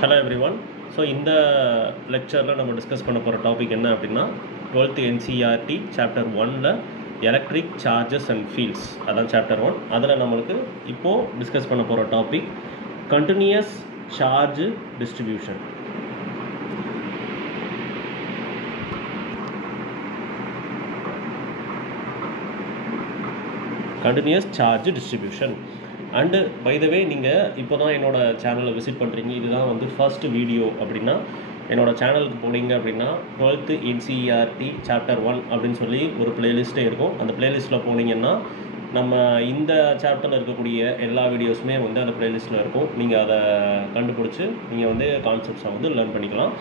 Hello everyone. So இந்த லெக்சரில் நம்ம டிஸ்கஸ் பண்ண போகிற டாபிக் என்ன அப்படின்னா 12th NCERT சாப்டர் 1ல் எலக்ட்ரிக் சார்ஜஸ் அண்ட் ஃபீல்ட்ஸ், அதான் சாப்டர் 1. அதில் நம்மளுக்கு இப்போது டிஸ்கஸ் பண்ண போகிற topic continuous charge distribution. Continuous charge distribution. And by the way, நீங்கள் இப்போ தான் என்னோடய சேனலை விசிட் பண்ணுறீங்க, இதுதான் வந்து ஃபர்ஸ்ட் வீடியோ அப்படின்னா என்னோடய சேனலுக்கு போனீங்க அப்படின்னா 12th NCERT சாப்டர் 1 அப்படின்னு சொல்லி ஒரு பிளேலிஸ்ட்டே இருக்கும். அந்த பிளேலிஸ்ட்டில் போனீங்கன்னா நம்ம இந்த சாப்டரில் இருக்கக்கூடிய எல்லா வீடியோஸுமே வந்து அந்த பிளேலிஸ்ட்டில் இருக்கும். நீங்கள் அதை கண்டுபிடிச்சி நீங்கள் வந்து கான்செப்ட்ஸை வந்து லேர்ன் பண்ணிக்கலாம்.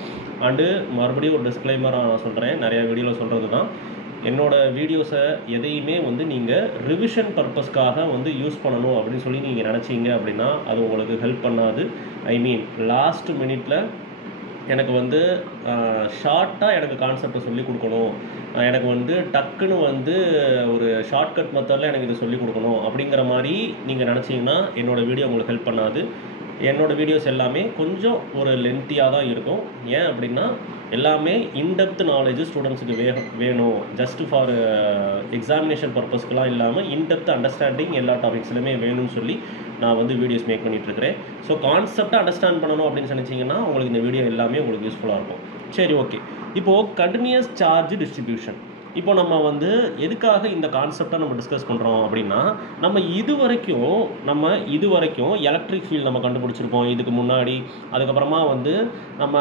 அண்டு மறுபடியும் ஒரு டிஸ்க்ளைமராக நான் சொல்கிறேன், நிறையா வீடியோவில் சொல்கிறது தான், என்னோடய வீடியோஸை எதையுமே வந்து நீங்கள் ரிவிஷன் பர்பஸ்க்காக வந்து யூஸ் பண்ணணும் அப்படின்னு சொல்லி நீங்கள் நினச்சிங்க அப்படின்னா அது உங்களுக்கு ஹெல்ப் பண்ணாது. ஐ மீன் லாஸ்ட் மினிட்டில் எனக்கு வந்து ஷார்ட்டாக எனக்கு கான்செப்டை சொல்லிக் கொடுக்கணும், எனக்கு வந்து டக்குன்னு வந்து ஒரு ஷார்ட்கட் மெத்தடில் எனக்கு இதை சொல்லிக் கொடுக்கணும் அப்படிங்கிற மாதிரி நீங்கள் நினச்சிங்கன்னா என்னோடய வீடியோ உங்களுக்கு ஹெல்ப் பண்ணாது. என்னோடய வீடியோஸ் எல்லாமே கொஞ்சம் ஒரு லென்த்தியாக தான் இருக்கும். ஏன் அப்படின்னா எல்லாமே இன்டெப்த் நாலேஜ் ஸ்டூடெண்ட்ஸுக்கு வேணும். ஜஸ்ட் ஃபார் எக்ஸாமினேஷன் பர்பஸ்க்கெலாம் இல்லாமல் இன்டெப்த் அண்டர்ஸ்டாண்டிங் எல்லா டாபிக்ஸ்லையுமே வேணும்னு சொல்லி நான் வந்து வீடியோஸ் மேக் பண்ணிகிட்ருக்கிறேன். ஸோ கான்செப்டை அண்டர்ஸ்டாண்ட் பண்ணணும் அப்படின்னு நினச்சிங்கன்னா உங்களுக்கு இந்த வீடியோ எல்லாமே உங்களுக்கு யூஸ்ஃபுல்லாக இருக்கும். சரி, ஓகே. இப்போது கண்டினியூஸ் சார்ஜ் டிஸ்ட்ரிபியூஷன், இப்போ நம்ம வந்து எதுக்காக இந்த கான்செப்டை நம்ம டிஸ்கஸ் பண்ணுறோம் அப்படின்னா, நம்ம இது வரைக்கும் எலக்ட்ரிக் ஃபீல்டு நம்ம கண்டுபிடிச்சிருக்கோம் இதுக்கு முன்னாடி. அதுக்கப்புறமா வந்து நம்ம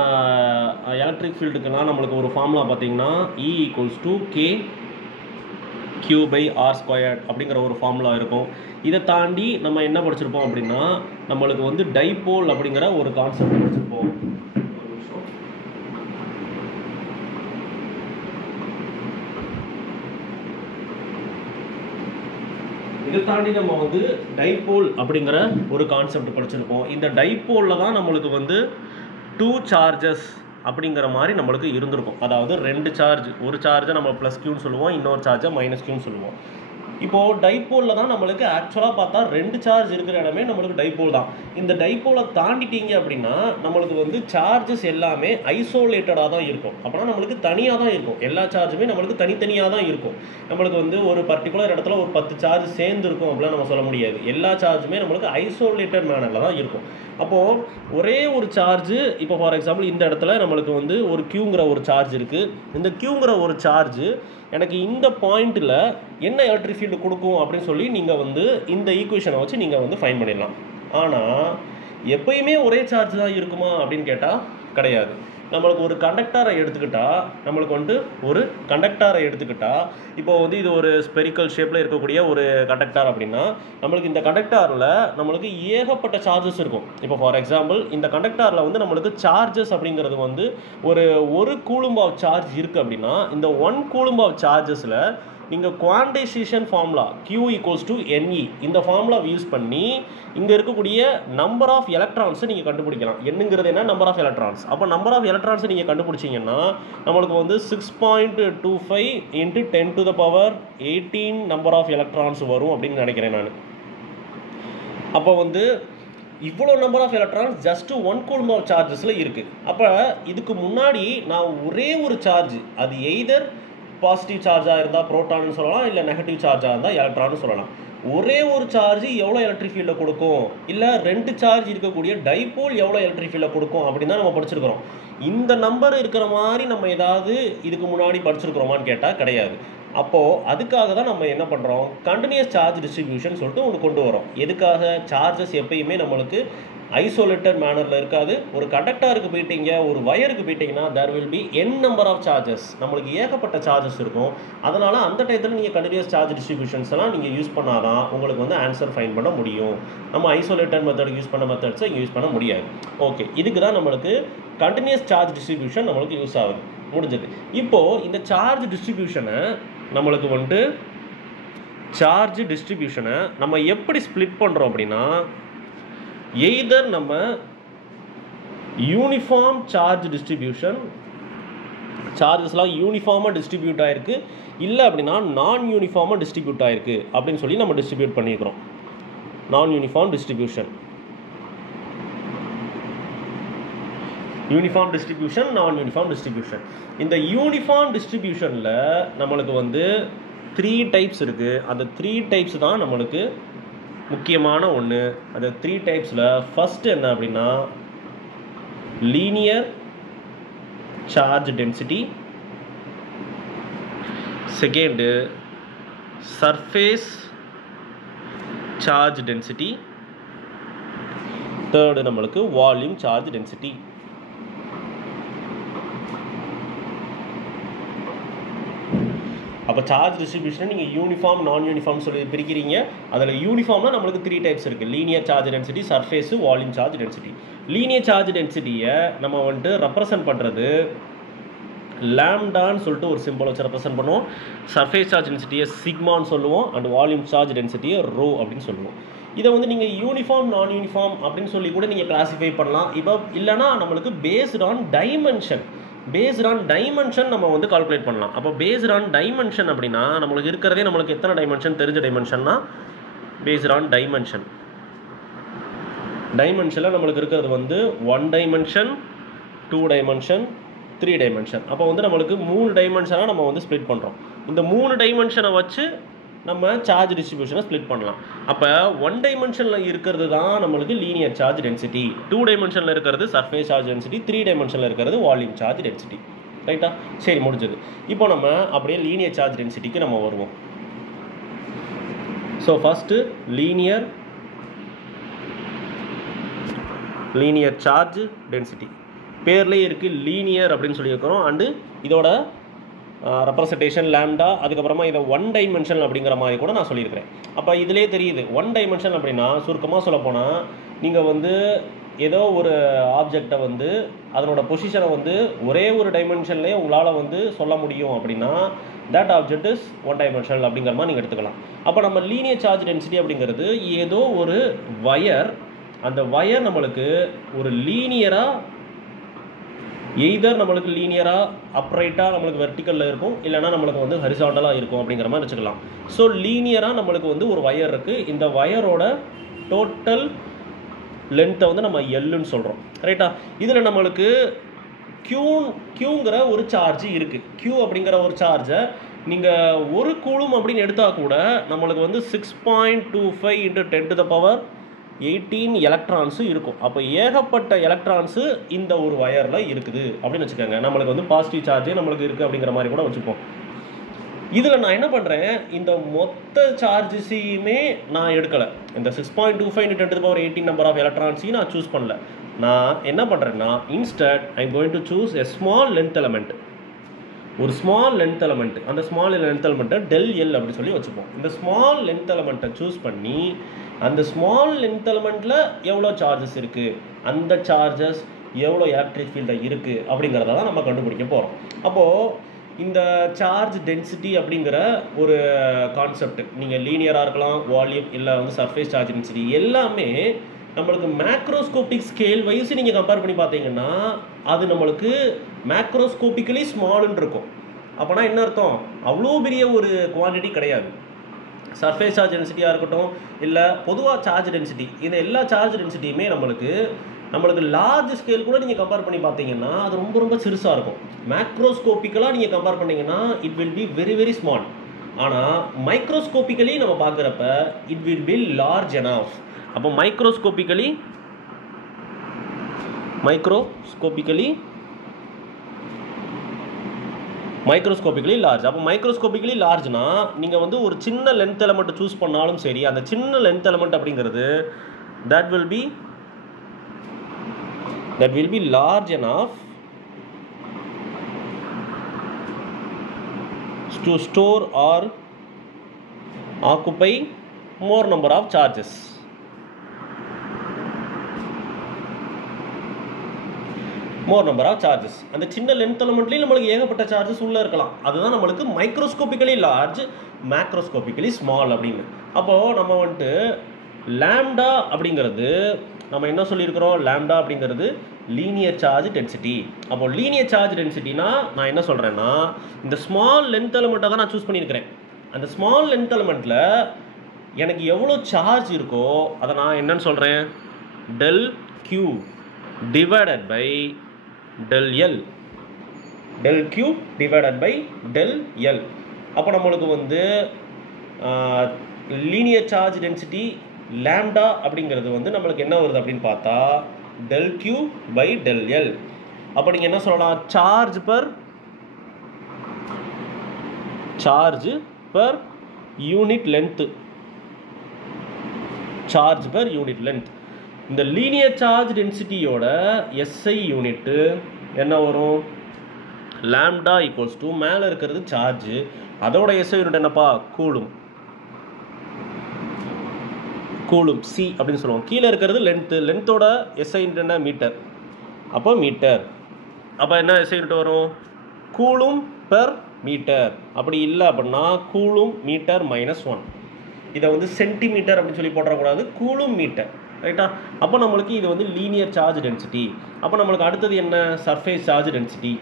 எலக்ட்ரிக் ஃபீல்டுக்கெல்லாம் நம்மளுக்கு ஒரு ஃபார்முலா பார்த்திங்கன்னா E = K/Q/R² அப்படிங்கிற ஒரு ஃபார்முலா இருக்கும். இதை தாண்டி நம்ம என்ன படிச்சிருப்போம் அப்படின்னா, நம்மளுக்கு வந்து டைபோல் அப்படிங்கிற ஒரு கான்செப்ட் படிச்சிருப்போம். இதை தாண்டி நம்ம வந்து டைபோல் அப்படிங்கிற ஒரு கான்செப்ட் படிச்சிருப்போம். இந்த டைபோலில் தான் நம்மளுக்கு வந்து 2 சார்ஜஸ் அப்படிங்கிற மாதிரி நம்மளுக்கு இருந்திருக்கும். அதாவது 2 சார்ஜ், ஒரு சார்ஜை நம்ம ப்ளஸ் Qன்னு சொல்லுவோம், இன்னொரு சார்ஜை மைனஸ் Qன்னு சொல்லுவோம். இப்போது டைபோலில் தான் நம்மளுக்கு ஆக்சுவலாக பார்த்தா 2 சார்ஜ் இருக்கிற இடமே நம்மளுக்கு டைபோல் தான். இந்த டைபோலை தாண்டிட்டீங்க அப்படின்னா நம்மளுக்கு வந்து சார்ஜஸ் எல்லாமே ஐசோலேட்டடாக தான் இருக்கும். அப்படின்னா நம்மளுக்கு தனியாக தான் இருக்கும். எல்லா சார்ஜுமே நம்மளுக்கு தனித்தனியாக தான் இருக்கும். நம்மளுக்கு வந்து ஒரு பர்டிகுலர் இடத்துல ஒரு 10 சார்ஜ் சேர்ந்து இருக்கும் அப்படிலாம் நம்ம சொல்ல முடியாது. எல்லா சார்ஜுமே நம்மளுக்கு ஐசோலேட்டட் மேனரில் தான் இருக்கும். அப்போது ஒரே ஒரு சார்ஜு, இப்போ ஃபார் எக்ஸாம்பிள் இந்த இடத்துல நம்மளுக்கு வந்து ஒரு Qங்கிற ஒரு சார்ஜ் இருக்குது. இந்த Qங்கிற ஒரு சார்ஜு எனக்கு இந்த பாயிண்ட்டில் என்ன எலக்ட்ரிக் ஃபீல்டு கொடுக்கும் அப்படின்னு சொல்லி நீங்கள் வந்து இந்த ஈக்குவேஷனை வச்சு நீங்கள் வந்து ஃபைண்ட் பண்ணிடலாம். ஆனால் எப்பயுமே ஒரே சார்ஜ் தான் இருக்குமா அப்படின்னு கேட்டால் கிடையாது. நம்மளுக்கு ஒரு கண்டக்டரை எடுத்துக்கிட்டால் இப்போ வந்து இது ஒரு ஸ்பெரிக்கல் ஷேப்பில் இருக்கக்கூடிய ஒரு கண்டக்டர் அப்படின்னா நம்மளுக்கு இந்த கண்டக்டரில் நம்மளுக்கு ஏகப்பட்ட சார்ஜஸ் இருக்கும். இப்போ ஃபார் எக்ஸாம்பிள் இந்த கண்டக்டரில் வந்து நம்மளுக்கு சார்ஜஸ் அப்படிங்கிறது வந்து ஒரு கூலும்ப் ஆஃப் சார்ஜ் இருக்குது அப்படின்னா இந்த 1 கூலும்ப் ஆஃப் சார்ஜஸில் நீங்கள் குவான்டைசேஷன் ஃபார்முலா Q = NE இந்த ஃபார்முலாவை யூஸ் பண்ணி இங்கே இருக்கக்கூடிய நம்பர் ஆஃப் எலக்ட்ரான்ஸை நீங்கள் கண்டுபிடிக்கலாம். என்னங்கிறது என்ன? Number of electrons. அப்போ நம்பர் ஆஃப் எலக்ட்ரான்ஸை நீங்கள் கண்டுபிடிச்சிங்கன்னா நம்மளுக்கு வந்து 6.25 × 10⁻18 நம்பர் ஆஃப் எலக்ட்ரான்ஸ் வரும் அப்படின்னு நினைக்கிறேன் நான். அப்போ வந்து இவ்வளோ number of electrons just 1 coulomb of சார்ஜஸில் இருக்குது. அப்போ இதுக்கு முன்னாடி நான் ஒரே ஒரு சார்ஜ், அது எய்தர் பாசிட்டிவ் சார்ஜாக இருந்தால் புரோட்டான்னு சொல்லலாம், இல்லை நெகட்டிவ் சார்ஜாக இருந்தால் எலக்ட்ரான்னு சொல்லலாம். ஒரே ஒரு சார்ஜ் எவ்வளோ எலக்ட்ரிக் ஃபீல்டை கொடுக்கும், இல்லை 2 சார்ஜ் இருக்கக்கூடிய டைபோல் எவ்வளோ எலக்ட்ரிக் ஃபீல்டை கொடுக்கும் அப்படின்னு தான் நம்ம படிச்சிருக்கிறோம். இந்த நம்பர் இருக்கிற மாதிரி நம்ம ஏதாவது இதுக்கு முன்னாடி படிச்சிருக்கிறோமான்னு கேட்டால் கிடையாது. அப்போது அதுக்காக தான் நம்ம என்ன பண்ணுறோம், கண்டினியூஸ் சார்ஜ் டிஸ்ட்ரிபியூஷன் சொல்லிட்டு ஒன்று கொண்டு வரோம். எதுக்காக? சார்ஜஸ் எப்பயுமே நம்மளுக்கு ஐசோலேட்டட் மேனரில் இருக்காது. ஒரு கண்டக்டருக்கு போயிட்டீங்க, ஒரு வயருக்கு போயிட்டீங்கன்னா there will be n number of charges, நம்மளுக்கு ஏகப்பட்ட சார்ஜஸ் இருக்கும். அதனால் அந்த டயத்தில் நீங்கள் கண்டினியூஸ் சார்ஜ் டிஸ்ட்ரிபியூஷன்ஸ் எல்லாம் நீங்கள் யூஸ் பண்ணாதான் உங்களுக்கு வந்து ஆன்சர் ஃபைண்ட் பண்ண முடியும். நம்ம ஐசோலேட்டட் மெத்தட் யூஸ் பண்ண மெத்தட்ஸை யூஸ் பண்ண முடியாது. ஓகே, இதுக்கு தான் நம்மளுக்கு கண்டினியூஸ் சார்ஜ் டிஸ்ட்ரிபியூஷன் நம்மளுக்கு யூஸ் ஆகுது. முடிஞ்சது. இப்போது இந்த சார்ஜ் டிஸ்ட்ரிபியூஷனை நம்மளுக்கு வந்துட்டு சார்ஜ் டிஸ்ட்ரிபியூஷனை நம்ம எப்படி ஸ்ப்ளிட் பண்ணுறோம் அப்படின்னா, எய்தர் நம்ம யூனிஃபார்ம் சார்ஜ் டிஸ்ட்ரிபியூஷன், சார்ஜஸ்லாம் யூனிஃபார்மாக டிஸ்ட்ரிபியூட் ஆகிருக்கு, இல்லை அப்படின்னா நான் யூனிஃபார்மாக டிஸ்ட்ரிபியூட் ஆகிருக்கு அப்படின்னு சொல்லி நம்ம டிஸ்ட்ரிபியூட் பண்ணியிருக்கிறோம். நான் யூனிஃபார்ம் டிஸ்ட்ரிபியூஷன். யூனிஃபார்ம் டிஸ்ட்ரிபியூஷன், நான் யூனிஃபார்ம் டிஸ்ட்ரிபியூஷன். இந்த யூனிஃபார்ம் டிஸ்ட்ரிபியூஷனில் நம்மளுக்கு வந்து 3 டைப்ஸ் இருக்குது. அந்த 3 டைப்ஸ் தான் நம்மளுக்கு முக்கியமான ஒன்று. அந்த 3 டைப்ஸில் ஃபஸ்ட்டு என்ன அப்படின்னா linear charge density, second surface charge density, third நம்மளுக்கு வால்யூம் சார்ஜ் டென்சிட்டி. அப்போ சார்ஜ் டிஸ்ட்ரிபியூஷனை நீங்கள் யூனிஃபார்ம், நான் யூனிஃபார்ம் சொல்லி பிரிக்கிறீங்க. அதில் யூனிஃபார்மில் நம்மளுக்கு 3 டைப்ஸ் இருக்குது. Linear charge density, surface, volume charge density. Linear charge டென்சிட்டியை நம்ம வந்துட்டு ரெப்ரசன்ட் பண்ணுறது லாம்டான்னு சொல்லிட்டு ஒரு சிம்பிள் வச்சு ரெப்ரசன்ட் பண்ணுவோம். சர்ஃபேஸ் சார்ஜ் டென்சிட்டியை சிக்மான்னு சொல்லுவோம். அண்ட் வால்யூம் சார்ஜ் டென்சிட்டியை ரோ அப்படின்னு சொல்லுவோம். இதை வந்து நீங்கள் யூனிஃபார்ம், நான் யூனிஃபார்ம் அப்படின்னு சொல்லி கூட நீங்கள் கிளாஸிஃபை பண்ணலாம். இப்போ இல்லைனா நம்மளுக்கு பேஸ்ட் ஆன் டைமென்ஷன் நம்ம வந்து கால்குலேட் பண்ணலாம். அப்போ பேஸ்ட் ஆன் டைமென்ஷன் அப்படின்னா நம்மளுக்கு இருக்கிறதே நம்மளுக்கு எத்தனை டைமென்ஷன் தெரிஞ்ச டைமென்ஷன்னா பேஸ்ட் ஆன் டைமென்ஷனில் நம்மளுக்கு இருக்கிறது வந்து 1 டைமென்ஷன், 2 டைமென்ஷன், 3 டைமென்ஷன். அப்போ வந்து நம்மளுக்கு 3 டைமென்ஷனாக நம்ம வந்து ஸ்ப்ளிட் பண்ணுறோம். இந்த 3 டைமென்ஷனை வச்சு நம்ம சார்ஜ் டிஸ்ட்ரிபியூஷனை ஸ்ப்ளிட் பண்ணலாம். அப்போ 1 டைமென்ஷனில் இருக்கிறது தான் நம்மளுக்கு லீனியர் சார்ஜ் டென்சிட்டி, 2 டைமென்ஷனில் இருக்கிறது சர்ஃபேஸ் சார்ஜ் டென்சிட்டி, 3 டைமென்ஷனில் இருக்கிறது வால்யூம் சார்ஜ் டென்சிட்டி. ரைட்டா? சரி, முடிஞ்சது. இப்போ நம்ம அப்படியே லீனியர் சார்ஜ் டென்சிட்டிக்கு நம்ம வருவோம். So first linear charge density. பேர்லேயே இருக்குது லீனியர் அப்படின்னு சொல்லியிருக்கிறோம். அண்டு இதோட ரெப்ரசன்டேஷன் லாம்டா, அதுக்கப்புறமா இதை 1 டைமென்ஷன் அப்படிங்கிற மாதிரி கூட நான் சொல்லியிருக்கிறேன். அப்போ இதிலே தெரியுது 1 டைமென்ஷன் அப்படின்னா சுருக்கமாக சொல்லப்போனால் நீங்கள் வந்து ஏதோ ஒரு ஆப்ஜெக்டை வந்து அதனோட பொசிஷனை வந்து ஒரே ஒரு டைமென்ஷன்லேயே உங்களால் வந்து சொல்ல முடியும் அப்படின்னா தட் ஆப்ஜெக்ட் இஸ் 1 டைமென்ஷனல் அப்படிங்கிற மாதிரி நீங்கள் எடுத்துக்கலாம். அப்போ நம்ம லீனியர் சார்ஜ் டென்சிட்டி அப்படிங்கிறது ஏதோ ஒரு வயர், அந்த வயர் நம்மளுக்கு ஒரு லீனியராக எய்தர் நம்மளுக்கு லீனியராக அப்ரைட்டாக நம்மளுக்கு வெர்டிக்கலில் இருக்கும், இல்லைனா நம்மளுக்கு வந்து ஹரிசாண்டலாக இருக்கும் அப்படிங்கிற மாதிரி வச்சுக்கலாம். ஸோ லீனியராக நம்மளுக்கு வந்து ஒரு வயர் இருக்குது. இந்த வயரோட டோட்டல் லென்த்தை வந்து நம்ம எல்லுன்னு சொல்கிறோம். ரைட்டா? இதில் நம்மளுக்கு கியூங்கிற ஒரு சார்ஜ் இருக்குது. கியூ அப்படிங்கிற ஒரு சார்ஜை நீங்கள் 1 கூலும் அப்படின்னு எடுத்தால் கூட நம்மளுக்கு வந்து 6.25 × 10⁻18 எலக்ட்ரான்ஸும் இருக்கும். அப்போ ஏகப்பட்ட எலக்ட்ரான்ஸு இந்த ஒரு வயரில் இருக்குது அப்படின்னு வச்சுக்கோங்க. நம்மளுக்கு வந்து பாசிட்டிவ் சார்ஜே நம்மளுக்கு இருக்குது அப்படிங்கிற மாதிரி கூட வச்சுப்போம். இதில் நான் என்ன பண்ணுறேன், இந்த மொத்த சார்ஜஸையுமே நான் எடுக்கலை. இந்த 6.25 × 10⁻18 நம்பர் ஆஃப் எலக்ட்ரான்ஸையும் நான் சூஸ் பண்ணல. நான் என்ன பண்ணுறேன்னா instead I am going to choose a small length element, ஒரு ஸ்மால் லென்த் எலமெண்ட். அந்த ஸ்மால் லென்த் எலமெண்ட்டை ∆L அப்படின்னு சொல்லி வச்சுப்போம். இந்த ஸ்மால் லென்த் எலமெண்ட்டை சூஸ் பண்ணி அந்த ஸ்மால் லென்த் எலமெண்ட்டில் எவ்வளோ சார்ஜஸ் இருக்குது, அந்த சார்ஜஸ் எவ்வளோ எலக்ட்ரிக் ஃபீல்டில் இருக்குது அப்படிங்கிறத தான் நம்ம கண்டுபிடிக்க போகிறோம். அப்போது இந்த சார்ஜ் டென்சிட்டி அப்படிங்கிற ஒரு கான்செப்ட் நீங்கள் லீனியராக இருக்கலாம், வால்யூம் இல்லை வந்து சர்ஃபேஸ் சார்ஜ் டென்சிட்டி எல்லாமே நம்மளுக்கு மேக்ரோஸ்கோபிக் ஸ்கேல் வைஸ் நீங்கள் கம்பேர் பண்ணி பார்த்தீங்கன்னா அது நம்மளுக்கு மேக்ரோஸ்கோபிக்கலி ஸ்மால்னு இருக்கும். அப்போனா என்ன அர்த்தம், அவ்வளோ பெரிய ஒரு குவான்டிட்டி கிடையாது. சர்ஃபேஸ் சார்ஜ் டென்சிட்டியாக இருக்கட்டும், இல்லை பொதுவாக சார்ஜ் டென்சிட்டி, இந்த எல்லா சார்ஜ் டென்சிட்டியுமே நம்மளுக்கு லார்ஜ் ஸ்கேல் கூட நீங்கள் கம்பேர் பண்ணி பார்த்தீங்கன்னா அது ரொம்ப ரொம்ப சிறுசாக இருக்கும். மேக்ரோஸ்கோபிக்கலாக நீங்கள் கம்பேர் பண்ணிங்கன்னா it will be very very small. ஆனால் மைக்ரோஸ்கோபிக்கலி நம்ம பார்க்குறப்ப it will be large enough. அப்போ மைக்ரோஸ்கோபிக்கலி லார்ஜ். அப்போ மைக்ரோஸ்கோபிக்கலி லார்ஜ்னா நீங்கள் வந்து ஒரு சின்ன லென்த் எலமெண்ட் சூஸ் பண்ணாலும் சரி, அந்த சின்ன லென்த் எலமெண்ட் அப்படிங்கிறது that will be large enough to store or occupy more number of charges. அந்த சின்ன லென்த் எலமெண்ட்லேயும் நம்மளுக்கு ஏகப்பட்ட சார்ஜஸ் உள்ளே இருக்கலாம். அதுதான் நம்மளுக்கு மைக்ரோஸ்கோபிக்கலி லார்ஜ், மேக்ரோஸ்கோபிக்கலி ஸ்மால் அப்படின்னு. அப்போது நம்ம வந்துட்டு லாம்டா அப்படிங்கிறது நம்ம என்ன சொல்லியிருக்கிறோம், லாம்டா அப்படிங்கிறது லீனியர் சார்ஜ் டென்சிட்டி. அப்போ லீனியர் சார்ஜ் டென்சிட்டினா நான் என்ன சொல்கிறேன்னா இந்த ஸ்மால் லென்த் எலமெண்ட்டை தான் நான் சூஸ் பண்ணியிருக்கிறேன். அந்த ஸ்மால் லென்த் எலமெண்ட்டில் எனக்கு எவ்வளோ சார்ஜ் இருக்கோ அதை நான் என்னன்னு சொல்கிறேன், ∆Q divided by del L, del Q divided by del L. அப்போ நம்மளுக்கு வந்து லீனியர் சார்ஜ் டென்சிட்டி லாம்டா அப்படிங்கிறது வந்து நம்மளுக்கு என்ன வருது அப்படின்னு பார்த்தா del Q by del L. அப்போ நீங்கள் என்ன சொல்லலாம், charge per unit length, charge per unit length. இந்த லீனியர் சார்ஜ் டென்சிட்டியோட SI யூனிட்டு என்ன வரும், லாம்டா ஈக்குவல்ஸ் டு மேலே இருக்கிறது சார்ஜ், அதோட SI யூனிட் என்னப்பா, கூலும் C அப்படின்னு சொல்லுவோம். கீழே இருக்கிறது லென்த்தோட SI யூனிட் என்ன, மீட்டர். அப்போ மீட்டர், அப்போ என்ன SI யூனிட் வரும், கூலும் பெர் மீட்டர். அப்படி இல்லை அப்படின்னா கூலும் மீட்டர் -1. இதை வந்து சென்டிமீட்டர் அப்படின்னு சொல்லி போடக்கூடாது, கூலும் மீட்டர், ரைட்டா. அப்போ நம்மளுக்கு இது வந்து லீனியர் சார்ஜ் டென்சிட்டி. அப்போ நம்மளுக்கு அடுத்தது என்ன, சர்ஃபேஸ் சார்ஜ் டென்சிட்டி.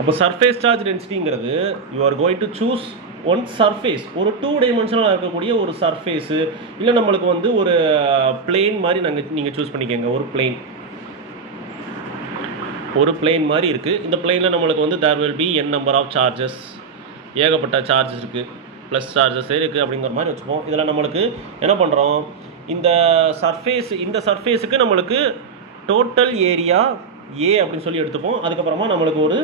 அப்போ சர்ஃபேஸ் சார்ஜ் டென்சிட்டிங்கிறது you are going to choose one surface, ஒரு 2 டைமென்ஷனலாக இருக்கக்கூடிய ஒரு சர்ஃபேஸு, இல்லை நம்மளுக்கு வந்து ஒரு பிளேன் மாதிரி நீங்கள் சூஸ் பண்ணிக்கோங்க. ஒரு பிளேன் மாதிரி இருக்குது. இந்த பிளேனில் நம்மளுக்கு வந்து there will be n number of charges, ஏகப்பட்ட சார்ஜஸ் இருக்குது, ப்ளஸ் சார்ஜஸ் இருக்குது அப்படிங்கிற மாதிரி வச்சுப்போம். இதில் நம்மளுக்கு என்ன பண்ணுறோம், இந்த சர்ஃபேஸுக்கு நம்மளுக்கு டோட்டல் ஏரியா A அப்படின்னு சொல்லி எடுத்துப்போம். அதுக்கப்புறமா நம்மளுக்கு ஒரு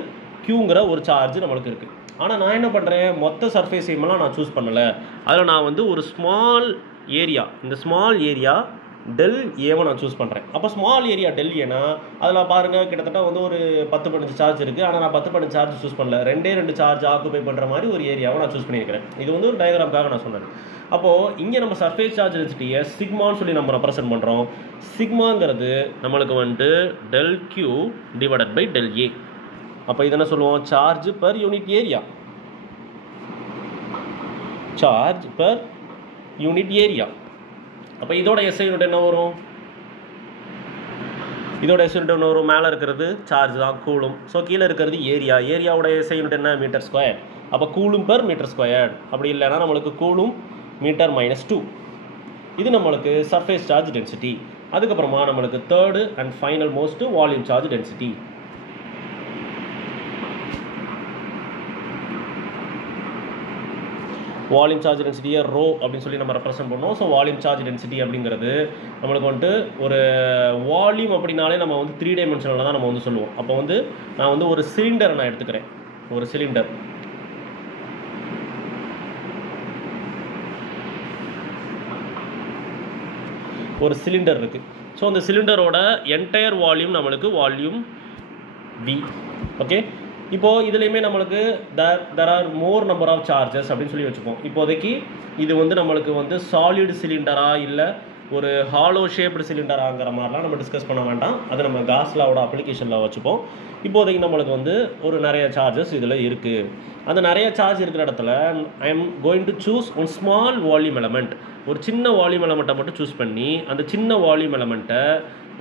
Qங்கிற ஒரு சார்ஜ் நம்மளுக்கு இருக்குது. ஆனால் நான் என்ன பண்ணுறேன், மொத்த சர்ஃபேஸ் ஏமெல்லாம் நான் சூஸ் பண்ணலை. அதில் நான் வந்து ஒரு ஸ்மால் ஏரியா, இந்த ஸ்மால் ஏரியா del Aவை நான் சூஸ் பண்ணுறேன். அப்போ ஸ்மால் ஏரியா del Aனா அதில் பாருங்கள் கிட்டத்தட்ட வந்து ஒரு 10-15 சார்ஜ் இருக்குது. ஆனால் நான் 10-15 சார்ஜ் சூஸ் பண்ணல, 2 சார்ஜ் ஆக்குபை பண்ணுற மாதிரி ஒரு ஏரியாவை நான் சூஸ் பண்ணியிருக்கிறேன். இது வந்து ஒரு டயக்ராம்காக நான் சொன்னேன். அப்போது இங்கே நம்ம சர்ஃபேஸ் சார்ஜ் டென்சிட்டியை சிக்மான்னு சொல்லி நம்ம ரெப்ரசென்ட் பண்ணுறோம். சிக்மாங்கிறது நம்மளுக்கு வந்துட்டு del Q divided by del A. அப்போ இது என்ன சொல்லுவோம், charge per unit area, charge per unit area. அப்போ இதோட SI யூனிட் என்ன வரும், மேலே இருக்கிறது சார்ஜ் தான், கூலும். ஸோ கீழே இருக்கிறது ஏரியாவோட SI யூனிட் என்ன, மீட்டர் ஸ்கொயர். அப்போ கூலும் பர் மீட்டர் ஸ்கொயர். அப்படி இல்லைன்னா நம்மளுக்கு கூலும் மீட்டர் -2. இது நம்மளுக்கு சர்ஃபேஸ் சார்ஜ் டென்சிட்டி. அதுக்கப்புறமா நம்மளுக்கு third and final most volume charge density. Volume charge டென்சிட்டியை ரோ அப்படின்னு சொல்லி நம்ம ரெப்ரசென்ட் பண்ணோம். ஸோ வால்யூம் சார்ஜ் டென்சிட்டி அப்படிங்கிறது நம்மளுக்கு வந்துட்டு ஒரு வால்யூம் அப்படின்னாலே நம்ம வந்து 3 டைமென்ஷனில் தான் நம்ம வந்து சொல்லுவோம். அப்போ வந்து நான் வந்து ஒரு சிலிண்டரை நான் எடுத்துக்கிறேன். ஒரு சிலிண்டர் இருக்குது. ஸோ அந்த சிலிண்டரோட என்டையர் வால்யூம் நம்மளுக்கு வால்யூம் V. ஓகே, இப்போது இதுலேயுமே நம்மளுக்கு there are more number of charges அப்படின்னு சொல்லி வச்சுப்போம். இப்போதைக்கு இது வந்து நம்மளுக்கு வந்து சாலிட் சிலிண்டரா இல்லை ஒரு ஹாலோ ஷேப்டு சிலிண்டராங்கிற மாதிரிலாம் நம்ம டிஸ்கஸ் பண்ண வேண்டாம். அது நம்ம காஸ்லாவோட அப்ளிகேஷனில் வச்சுப்போம். இப்போதைக்கு நம்மளுக்கு வந்து ஒரு நிறைய சார்ஜஸ் இதில் இருக்குது. அந்த நிறைய சார்ஜ் இருக்கிற இடத்துல I am going to choose one small volume element. ஒரு சின்ன வால்யூம் எலமெண்ட்டை மட்டும் சூஸ் பண்ணி அந்த சின்ன வால்யூம் எலமெண்ட்டை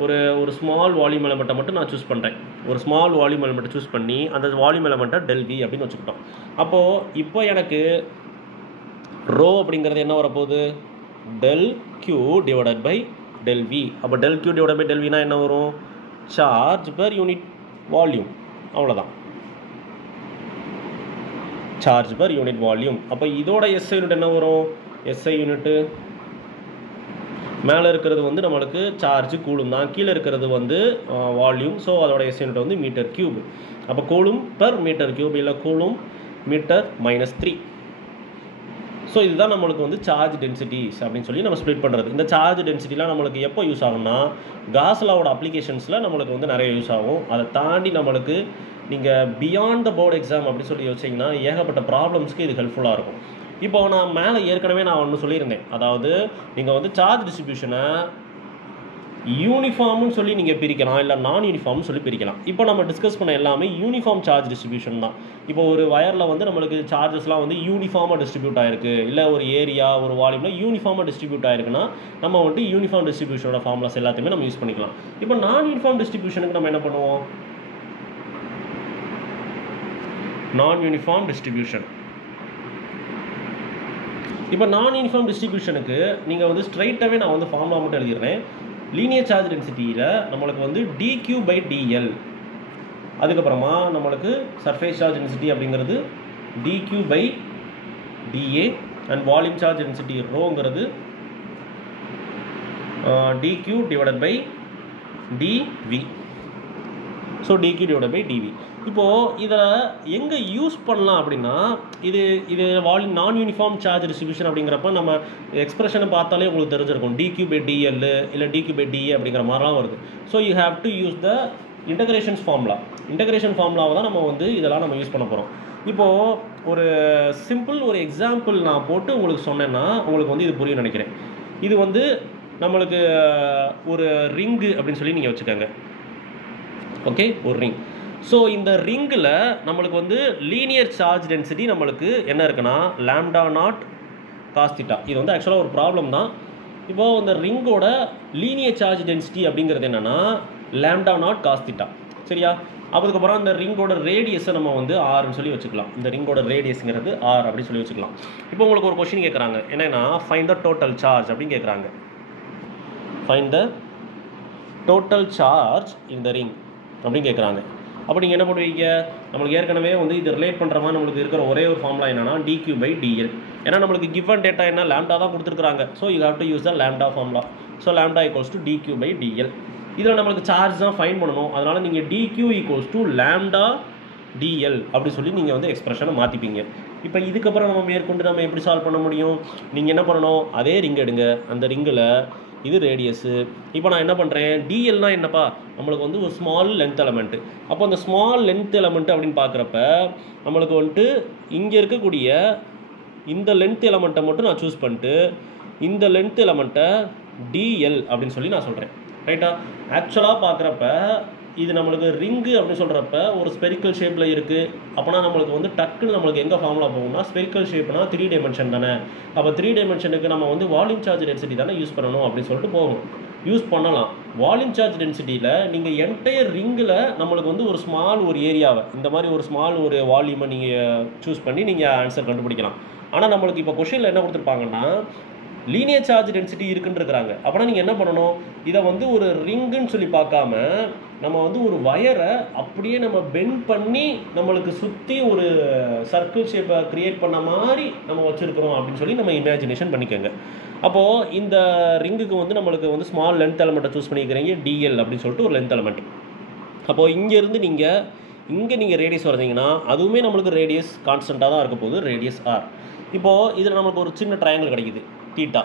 ஒரு ஸ்மால் வால்யூம் எலமெண்ட்டை மட்டும் நான் சூஸ் பண்ணுறேன். ஒரு ஸ்மால் வால்யூம் எலமெண்ட்டை சூஸ் பண்ணி அந்த வால்யூம் எலமெண்ட்டை del V அப்படின்னு வச்சுக்கிட்டோம். அப்போது இப்போ எனக்கு ரோ அப்படிங்கிறது என்ன வரப்போகுது, del Q divided by del V. அப்போ del Q divided by del Vனா என்ன வரும், சார்ஜ் பர் யூனிட் வால்யூம். அவ்வளோதான், சார்ஜ் பர் யூனிட் வால்யூம். அப்போ இதோட SI யூனிட் என்ன வரும், SI யூனிட்டு மேலே இருக்கிறது வந்து நம்மளுக்கு சார்ஜ் கூலும் தான், கீழே இருக்கிறது வந்து வால்யூம். ஸோ அதோட SI யூனிட் வந்து மீட்டர் கியூப். அப்போ கூலும் பர் மீட்டர் கியூப் இல்லை கூலும் மீட்டர் -3. ஸோ இதுதான் நம்மளுக்கு வந்து சார்ஜ் டென்சிட்டிஸ் அப்படின்னு சொல்லி நம்ம ஸ்ப்ளிட் பண்ணுறது. இந்த சார்ஜ் டென்சிட்டிலாம் நம்மளுக்கு எப்போ யூஸ் ஆகும்னா காஸ்லாவோட அப்ளிகேஷன்ஸில் நம்மளுக்கு வந்து நிறைய யூஸ் ஆகும். அதை தாண்டி நம்மளுக்கு நீங்கள் பியாண்ட் த போர்டு எக்ஸாம் அப்படின்னு சொல்லி யோசிச்சிங்கன்னா ஏகப்பட்ட ப்ராப்ளம்ஸ்க்கு இது ஹெல்ப்ஃபுல்லாக இருக்கும். இப்போ நான் மேலே ஏற்கனவே நான் ஒன்று சொல்லியிருந்தேன், அதாவது நீங்கள் வந்து சார்ஜ் டிஸ்ட்ரிபியூஷனை யூனிஃபார்ம்னு சொல்லி நீங்கள் பிரிக்கலாம், இல்லை நான் யூனிஃபார்ம்னு சொல்லி பிரிக்கலாம். இப்போ நம்ம டிஸ்கஸ் பண்ண எல்லாமே யூனிஃபார்ம் சார்ஜ் டிஸ்ட்ரிபியூஷன் தான். இப்போ ஒரு வயரில் வந்து நம்மளுக்கு சார்ஜஸ்லாம் வந்து யூனிஃபார்மாக டிஸ்ட்ரிபியூட் ஆகிருக்கு, இல்லை ஒரு ஏரியா ஒரு வால்யூமில் யூனிஃபார்மாக டிஸ்ட்ரிபியூட் ஆகிருக்குன்னா நம்ம வந்து யூனிஃபார்ம் டிஸ்ட்ரிபியூஷனோட ஃபார்முலாஸ் எல்லாத்தையுமே நம்ம யூஸ் பண்ணிக்கலாம். இப்போ நான் யூனிஃபார்ம் டிஸ்ட்ரிபியூஷனுக்கு நம்ம என்ன பண்ணுவோம், நான் யூனிஃபார்ம் டிஸ்ட்ரிபியூஷன் இப்போ நான் யூனிஃபார்ம் டிஸ்ட்ரிபியூஷனுக்கு நீங்கள் வந்து ஸ்ட்ரைட்டாகவே நான் வந்து ஃபார்முலா மட்டும் எழுதிடுறேன். லீனியர் சார்ஜ் டென்சிட்டியில் நம்மளுக்கு வந்து dq/dl, அதுக்கப்புறமா நம்மளுக்கு சர்ஃபேஸ் சார்ஜ் டென்சிட்டி அப்படிங்கிறது dq/dA, and volume charge density ரோங்கிறது dq/dV. So dq/dV. இப்போது இதை எங்கே யூஸ் பண்ணலாம் அப்படின்னா, இது வால்யூம் நான் யூனிஃபார்ம் சார்ஜ் டிஸ்ட்ரிபியூஷன் அப்படிங்கிறப்ப நம்ம எக்ஸ்பிரஷனை பார்த்தாலே உங்களுக்கு தெரிஞ்சிருக்கும். dq/dl இல்லை dq/dA அப்படிங்கிற மாதிரிலாம் வருது. So you have to use the integration ஃபார்முலாவை தான் நம்ம வந்து இதெல்லாம் நம்ம யூஸ் பண்ண போகிறோம். இப்போது ஒரு சிம்பிள் ஒரு எக்ஸாம்பிள் நான் போட்டு உங்களுக்கு சொன்னேன்னா உங்களுக்கு வந்து இது புரியும் நினைக்கிறேன். இது வந்து நம்மளுக்கு ஒரு ரிங்கு அப்படின்னு சொல்லி நீங்கள் வச்சுக்கோங்க. ஓகே, ஒரு ரிங். ஸோ இந்த ரிங்கில் நம்மளுக்கு வந்து லீனியர் சார்ஜ் டென்சிட்டி நம்மளுக்கு என்ன இருக்குன்னா λ0 cos θ. இது வந்து ஆக்சுவலாக ஒரு ப்ராப்ளம் தான். இப்போது இந்த ரிங்கோட லீனியர் சார்ஜ் டென்சிட்டி அப்படிங்கிறது என்னென்னா λ0 cos θ. சரியா? அதுக்கப்புறம் இந்த ரிங்கோட ரேடியஸை நம்ம வந்து ஆர்னு சொல்லி வச்சுக்கலாம். இந்த ரிங்கோட ரேடியஸுங்கிறது ஆர் அப்படின்னு சொல்லி வச்சுக்கலாம். இப்போ உங்களுக்கு ஒரு கொஸ்டின் கேட்குறாங்க, என்னென்னா ஃபைண்ட் த டோட்டல் சார்ஜ் அப்படின்னு கேட்குறாங்க. Find the total charge in the ring அப்படின்னு கேட்குறாங்க. அப்போ நீங்கள் என்ன பண்ணுவீங்க, நம்மளுக்கு ஏற்கனவே வந்து இது ரிலேட் பண்ணுற மாதிரி நம்மளுக்கு இருக்கிற ஒரே ஒரு ஃபார்முலா என்னன்னா dq/dl. ஏன்னா நம்மளுக்கு கிவன் டேட்டா என்ன லாம்டா தான் கொடுத்துருக்காங்க. So you have to use the lambda formula. So lambda equals to dq/dl. இதில் நம்மளுக்கு சார்ஜ் தான் ஃபைன் பண்ணணும். அதனால் நீங்கள் dq ஈக்குவல்ஸ் டு λ/dl அப்படி சொல்லி நீங்கள் வந்து எக்ஸ்பிரஷனை மாற்றிப்பீங்க. இப்போ இதுக்கப்புறம் நம்ம மேற்கொண்டு நம்ம எப்படி சால்வ் பண்ண முடியும்? நீங்கள் என்ன பண்ணணும், அதே ரிங் எடுங்க. அந்த ரிங்கில் இது ரேடியஸு. இப்போ நான் என்ன பண்ணுறேன், டிஎல்னால் என்னப்பா, நம்மளுக்கு வந்து ஒரு ஸ்மால் லென்த் எலமெண்ட்டு. அப்போ அந்த ஸ்மால் லென்த் எலமெண்ட்டு அப்படின்னு பார்க்குறப்ப நம்மளுக்கு வந்துட்டு இங்கே இருக்கக்கூடிய இந்த லென்த் எலமெண்ட்டை மட்டும் நான் சூஸ் பண்ணிட்டு இந்த லென்த் எலமெண்ட்டை டிஎல் அப்படின்னு சொல்லி நான் சொல்கிறேன். ரைட்டா? ஆக்சுவலாக பார்க்குறப்ப இது நம்மளுக்கு ரிங்கு அப்படின்னு சொல்கிறப்ப ஒரு ஸ்பெரிக்கல் ஷேப்பில் இருக்குது. அப்போனா நம்மளுக்கு வந்து டக்குன்னு நம்மளுக்கு எங்கே ஃபார்முலா போகும்னா, ஸ்பெரிக்கல் ஷேப்னா 3 டைமென்ஷன் தானே. அப்போ 3 டைமென்ஷனுக்கு நம்ம வந்து வால்யூம் சார்ஜ் டென்சிட்டி தானே யூஸ் பண்ணணும் அப்படின்னு சொல்லிட்டு போகும். யூஸ் பண்ணலாம். வால்யூம் சார்ஜ் டென்சிட்டியில் நீங்கள் என்டையர் ரிங்கில் நம்மளுக்கு வந்து ஒரு ஸ்மால் ஒரு ஏரியாவை இந்த மாதிரி ஒரு ஸ்மால் ஒரு வால்யூமை நீங்கள் சூஸ் பண்ணி நீங்கள் ஆன்சர் கண்டுபிடிக்கலாம். ஆனால் நம்மளுக்கு இப்போ கொஷினில் என்ன கொடுத்துருப்பாங்கன்னா லீனியர் சார்ஜ் டென்சிட்டி இருக்குன்னு இருக்கிறாங்க. அப்படின்னா நீங்கள் என்ன பண்ணணும், இதை வந்து ஒரு ரிங்குன்னு சொல்லி பார்க்காம நம்ம வந்து ஒரு வயரை அப்படியே நம்ம பெண்ட் பண்ணி நம்மளுக்கு சுற்றி ஒரு சர்க்கிள் ஷேப்பை க்ரியேட் பண்ண மாதிரி நம்ம வச்சுருக்கிறோம் அப்படின்னு சொல்லி நம்ம இமேஜினேஷன் பண்ணிக்கோங்க. அப்போது இந்த ரிங்குக்கு வந்து நம்மளுக்கு வந்து ஸ்மால் லென்த் எலமெண்ட்டை சூஸ் பண்ணிக்கிறீங்க, டிஎல் அப்படின்னு சொல்லிட்டு ஒரு லென்த் எலமெண்ட். அப்போது இங்கேருந்து நீங்கள் ரேடியஸ் வரைஞ்சிங்கன்னா அதுவுமே நம்மளுக்கு ரேடியஸ் கான்ஸ்டண்ட்டாக தான் இருக்க போகுது, ரேடியஸ் ஆர். இப்போது இதில் நம்மளுக்கு ஒரு சின்ன ட்ரையாங்கிள் கிடைக்குது தீட்டா.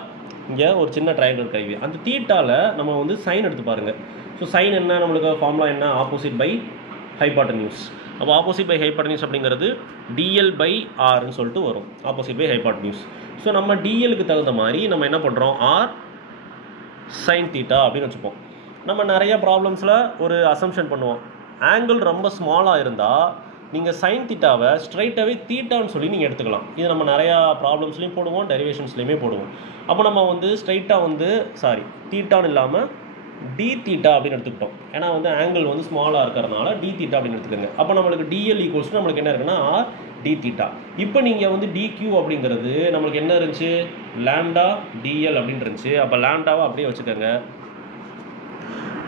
இங்கே ஒரு சின்ன ட்ரையாங்கிள் கிடைக்குது. அந்த தீட்டாவில் நம்ம வந்து சைன் எடுத்து பாருங்கள். ஸோ சைன் என்ன, நம்மளுக்கு ஃபார்முலா என்ன, ஆப்போசிட் பை ஹைபாட்டன்யூஸ். அப்போ ஆப்போசிட் பை ஹைபாட்டன்யூஸ் அப்படிங்கிறது dl/rன்னு சொல்லிட்டு வரும், ஆப்போசிட் பை ஹைபாட்டன்யூஸ். ஸோ நம்ம டிஎலுக்கு தகுந்த மாதிரி நம்ம என்ன பண்ணுறோம், ஆர் சைன் தீட்டா அப்படின்னு வச்சுப்போம். நம்ம நிறைய ப்ராப்ளம்ஸில் ஒரு அசம்ஷன் பண்ணுவோம், ஆங்கிள் ரொம்ப ஸ்மாலாக இருந்தால் நீங்கள் சைன் தீட்டாவை ஸ்ட்ரைட்டாகவே தீட்டான்னு சொல்லி நீங்கள் எடுத்துக்கலாம். இது நம்ம நிறையா ப்ராப்ளம்ஸ்லையும் போடுவோம், டெரிவேஷன்ஸ்லையுமே போடுவோம். அப்போ நம்ம வந்து ஸ்ட்ரைட்டாக வந்து தீட்டான்னு இல்லாமல் டி தீட்டா அப்படின்னு எடுத்துக்கிட்டோம். ஏன்னா வந்து ஆங்கிள் வந்து ஸ்மாலாக இருக்கிறதுனால டி தீட்டா அப்படின்னு எடுத்துக்கோங்க. அப்போ நம்மளுக்கு டிஎல் ஈக்குவல்ஸ் நம்மளுக்கு என்ன இருக்குன்னா ஆர் டி தீட்டா. இப்போ நீங்கள் வந்து டிக்யூ அப்படிங்கிறது நம்மளுக்கு என்ன இருந்துச்சு, லாம்டா டிஎல் அப்படின்னு இருந்துச்சு. அப்போ லாம்டாவை அப்படியே வச்சுக்கோங்க,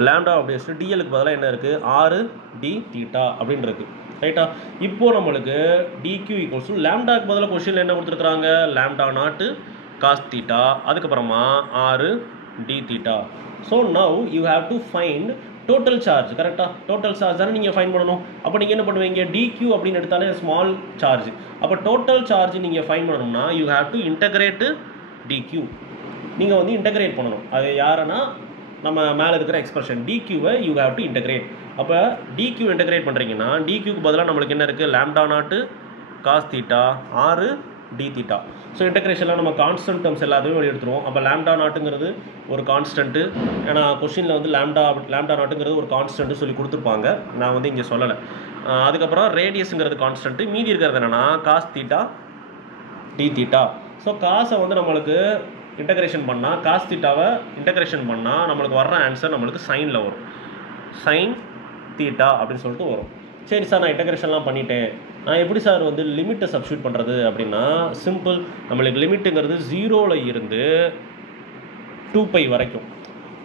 லாம்டா அப்படியே வச்சுட்டு டிஎலுக்கு பதிலாக என்ன இருக்குது, ஆறு டி தீட்டா அப்படின்னு இருக்குது. ரைட்டா? இப்போ நம்மளுக்கு டிக்யூ ஈக்குவல்ஸ் டு லாம்டாக்கு பதிலாக கொஸ்டினில் என்ன கொடுத்துருக்குறாங்க, λ0 cos θ, அதுக்கப்புறமா ஆறு d theta. So now you have to find total charge. கரெக்டாக? டோட்டல் சார்ஜ் தானே நீங்கள் ஃபைண்ட் பண்ணணும். அப்போ நீங்கள் என்ன பண்ணுவீங்க, டிக்யூ அப்படின்னு எடுத்தாலே ஸ்மால் சார்ஜ். அப்போ டோட்டல் சார்ஜ் நீங்கள் ஃபைண்ட் பண்ணணும்னா you have to integrate d q. நீங்கள் வந்து இன்டகிரேட் பண்ணணும். அது யாருன்னா நம்ம மேலே இருக்கிற எக்ஸ்பிரஷன் டிக்யூவை யூ ஹேவ் டு இன்டகிரேட். அப்போ டிக்யூ இன்டகிரேட் பண்ணுறீங்கன்னா டிக்யூக்கு பதிலாக நம்மளுக்கு என்ன இருக்குது, λ0 cos θ ஆறு டி தீட்டா. ஸோ இன்டகிரேஷனில் நம்ம கான்ஸ்டன்ட் டேர்ம்ஸ் எல்லாத்தையுமே வெளியே எடுத்துருவோம். அப்போ λ0ங்கிறது ஒரு கான்ஸ்டன்ட்டு. ஏன்னா கொஸ்டினில் வந்து λ0ங்கிறது ஒரு கான்ஸ்டன்ட்டு சொல்லி கொடுத்துருப்பாங்க, நான் வந்து இங்கே சொல்லலை. அதுக்கப்புறம் ரேடியஸுங்கிறது கான்ஸ்டன்ட்டு, மீதி இருக்கிறது என்னென்னா cos θ டி தீட்டா. ஸோ காசை வந்து நம்மளுக்கு இன்டகிரேஷன் பண்ணால், cos θவை இன்டகிரேஷன் பண்ணால் நம்மளுக்கு வர்ற ஆன்சர் நம்மளுக்கு சைனில் வரும், சைன் தீட்டா அப்படின்னு சொல்லிட்டு வரும். சரி சார், நான் இன்டகிரேஷன்லாம் பண்ணிட்டேன், நான் எப்படி சார் வந்து லிமிட்டை சப்ஸ்டியூட் பண்ணுறது அப்படின்னா சிம்பிள். நம்மளுக்கு லிமிட்டுங்கிறது 0ல் இருந்து 2π வரைக்கும்.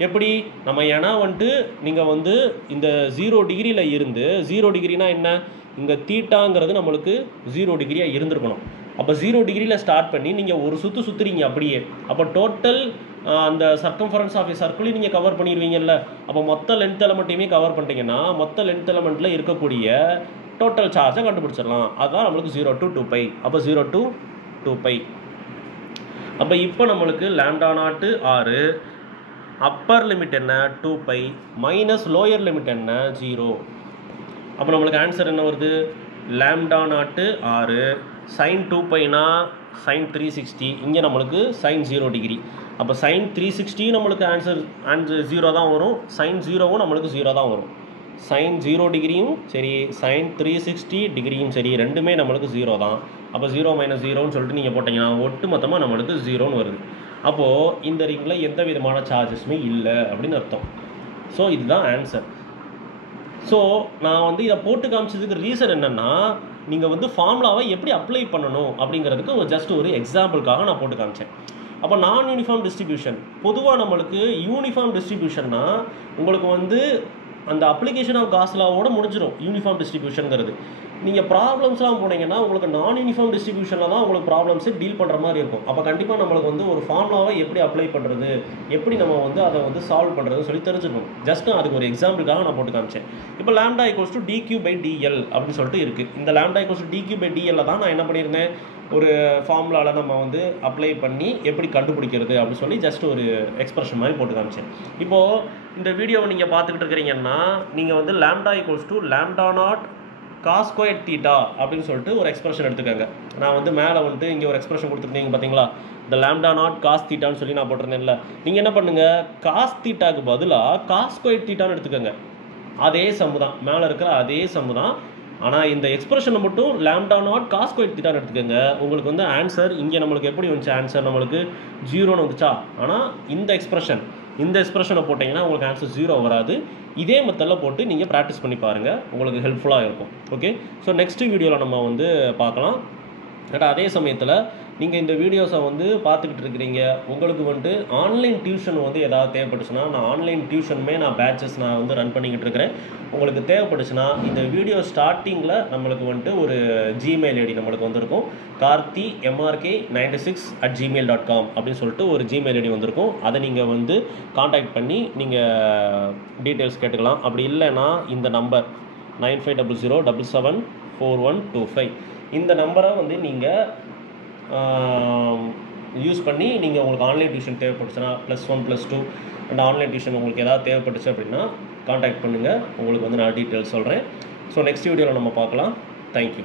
எப்படி நம்ம ஏன்னா வந்துட்டு நீங்கள் வந்து இந்த 0 டிகிரியில் இருந்து 0 டிகிரினா என்ன, இங்கே தீட்டாங்கிறது நம்மளுக்கு 0 டிகிரியாக இருந்திருக்கணும். அப்போ 0 டிகிரியில் ஸ்டார்ட் பண்ணி நீங்கள் ஒரு சுற்றுறீங்க அப்படியே. அப்போ டோட்டல் அந்த சர்க்கம்ஃபரன்ஸ் ஆஃப் சர்க்கிளையும் நீங்கள் கவர் பண்ணிடுவீங்கல்ல. அப்போ மொத்த லென்த் எலமெண்ட்டையுமே கவர் பண்ணிட்டீங்கன்னா மொத்த லென்த் எலமெண்ட்டில் இருக்கக்கூடிய டோட்டல் சார்ஜை கண்டுபிடிச்சிடலாம். அதுதான் நம்மளுக்கு 0 to 2π. அப்போ 0 to 2π. அப்போ இப்போ நம்மளுக்கு λ0 6, அப்பர் லிமிட் என்ன 2π மைனஸ் லோயர் லிமிட் என்ன 0. அப்போ நம்மளுக்கு ஆன்சர் என்ன வருது, λ0 6 sin 2πனா sin 360, இங்கே நம்மளுக்கு sin 0 டிகிரி. அப்போ sin 360 நம்மளுக்கு ஆன்சர் 0 தான் வரும், sin 0வும் நம்மளுக்கு 0 தான் வரும். sin 0 டிகிரியும் சரி sin 360 டிகிரியும் சரி ரெண்டுமே நம்மளுக்கு 0 தான். அப்போ 0 - 0ன்னு சொல்லிட்டு நீங்கள் போட்டிங்கன்னா ஒட்டு மொத்தமாக நம்மளுக்கு 0ன்னு வருது. அப்போது இந்த ரிங்கில் எந்த விதமான சார்ஜஸுமே இல்லை அப்படின்னு அர்த்தம். ஸோ இதுதான் ஆன்சர். ஸோ நான் வந்து இதை போட்டு காமிச்சதுக்கு ரீசன் என்னென்னா நீங்கள் வந்து ஃபார்முலாவை எப்படி அப்ளை பண்ணணும் அப்படிங்கிறதுக்கு ஜஸ்ட் ஒரு எக்ஸாம்பிளுக்காக நான் போட்டு காமிச்சேன். அப்போ நான் யூனிஃபார்ம் டிஸ்ட்ரிபியூஷன் பொதுவாக நம்மளுக்கு யூனிஃபார்ம் டிஸ்ட்ரிபியூஷன்னா உங்களுக்கு வந்து அந்த அப்ளிகேஷன் ஆஃப் காஸ் லாவோட முடிஞ்சிடும் யூனிஃபார்ம் டிஸ்ட்ரிபியூஷனுங்கிறது. நீங்கள் ப்ராப்ளம்ஸ்லாம் போனீங்கன்னா உங்களுக்கு நான் யூனிஃபார்ம் டிஸ்ட்ரிபியூஷனில் தான் உங்களுக்கு ப்ராப்ளம்ஸை டீல் பண்ணுற மாதிரி இருக்கும். அப்போ கண்டிப்பாக நம்மளுக்கு வந்து ஒரு ஃபார்முலாவை எப்படி அப்ளை பண்ணுறது, எப்படி நம்ம வந்து அதை வந்து சால்வ் பண்ணுறதுன்னு சொல்லி தெரிஞ்சுக்கணும். ஜஸ்ட் அதுக்கு ஒரு எக்ஸாம்பிளுக்காக நான் போட்டு காமிச்சேன். இப்போ λ = dq/dl அப்படின்னு சொல்லிட்டு இருக்குது. இந்த λ = dq/dl தான் நான் என்ன பண்ணியிருந்தேன், ஒரு ஃபார்முலாவில் நம்ம வந்து அப்ளை பண்ணி எப்படி கண்டுபிடிக்கிறது அப்படின்னு சொல்லி ஜஸ்ட் ஒரு எக்ஸ்பிரஷன் மாதிரி போட்டு காமிச்சேன். இப்போது இந்த வீடியோவை நீங்கள் பார்த்துக்கிட்டு இருக்கிறீங்கன்னா நீங்கள் வந்து λ = λ0 cos squared theta அப்படின்னு சொல்லிட்டு ஒரு எக்ஸ்பிரஷன் எடுத்துக்கோங்க. நான் வந்து மேலே வந்துட்டு இங்கே ஒரு எக்ஸ்பிரஷன் கொடுத்துருந்தீங்க பார்த்தீங்களா, இந்த λ0 cos thetaன்னு சொல்லி நான் போட்டிருந்தேன்ல. நீங்கள் என்ன பண்ணுங்கள், cos thetaக்கு பதிலாக cos squared thetaன்னு எடுத்துக்கோங்க. அதே சம்மு தான், மேலே இருக்கிற அதே சம்மு தான். ஆனால் இந்த எக்ஸ்பிரஷனை மட்டும் λ0 cos squared thetaன்னு எடுத்துக்கோங்க. உங்களுக்கு வந்து ஆன்சர் இங்கே நம்மளுக்கு எப்படி வந்துச்சு, ஆன்சர் நம்மளுக்கு 0ன்னு வந்துச்சா. ஆனால் இந்த எக்ஸ்பிரஷனை போட்டிங்கன்னா உங்களுக்கு ஆன்சர் 0 வராது. இதே மெத்தடில் போட்டு நீங்கள் ப்ராக்டிஸ் பண்ணி பாருங்கள், உங்களுக்கு ஹெல்ப்ஃபுல்லாக இருக்கும். ஓகே, ஸோ நெக்ஸ்ட் வீடியோவில் நம்ம வந்து பார்க்கலாம். அதே சமயத்தில் நீங்கள் இந்த வீடியோஸை வந்து பார்த்துக்கிட்டு இருக்கிறீங்க, உங்களுக்கு வந்துட்டு ஆன்லைன் டியூஷன் வந்து ஏதாவது தேவைப்பட்டுச்சுன்னா நான் ஆன்லைன் டியூஷனுமே பேட்சஸ் நான் வந்து ரன் பண்ணிக்கிட்டு இருக்கிறேன். உங்களுக்கு தேவைப்பட்டுச்சுன்னா இந்த வீடியோ ஸ்டார்டிங்கில் நம்மளுக்கு வந்துட்டு ஒரு ஜிமெயில் ஐடி நம்மளுக்கு வந்திருக்கும், karthi.mrk96@gmail.com அப்படின்னு சொல்லிட்டு ஒரு ஜிமெயில் ஐடி வந்திருக்கும். அதை நீங்கள் வந்து காண்டாக்ட் பண்ணி நீங்கள் டீட்டெயில்ஸ் கேட்டுக்கலாம். அப்படி இல்லைன்னா இந்த நம்பர் 9500774125 இந்த நம்பரை வந்து நீங்கள் யூஸ் பண்ணி நீங்கள் உங்களுக்கு ஆன்லைன் டியூஷன் தேவைப்பட்டுச்சுன்னா +1 +2 அண்ட் ஆன்லைன் டியூஷன் உங்களுக்கு ஏதாவது தேவைப்பட்டுச்சு அப்படின்னா காண்டாக்ட் பண்ணுங்கள். உங்களுக்கு வந்து நான் டீட்டெயில்ஸ் சொல்கிறேன். ஸோ நெக்ஸ்ட் வீடியோவில் நம்ம பார்க்கலாம். தேங்க்யூ.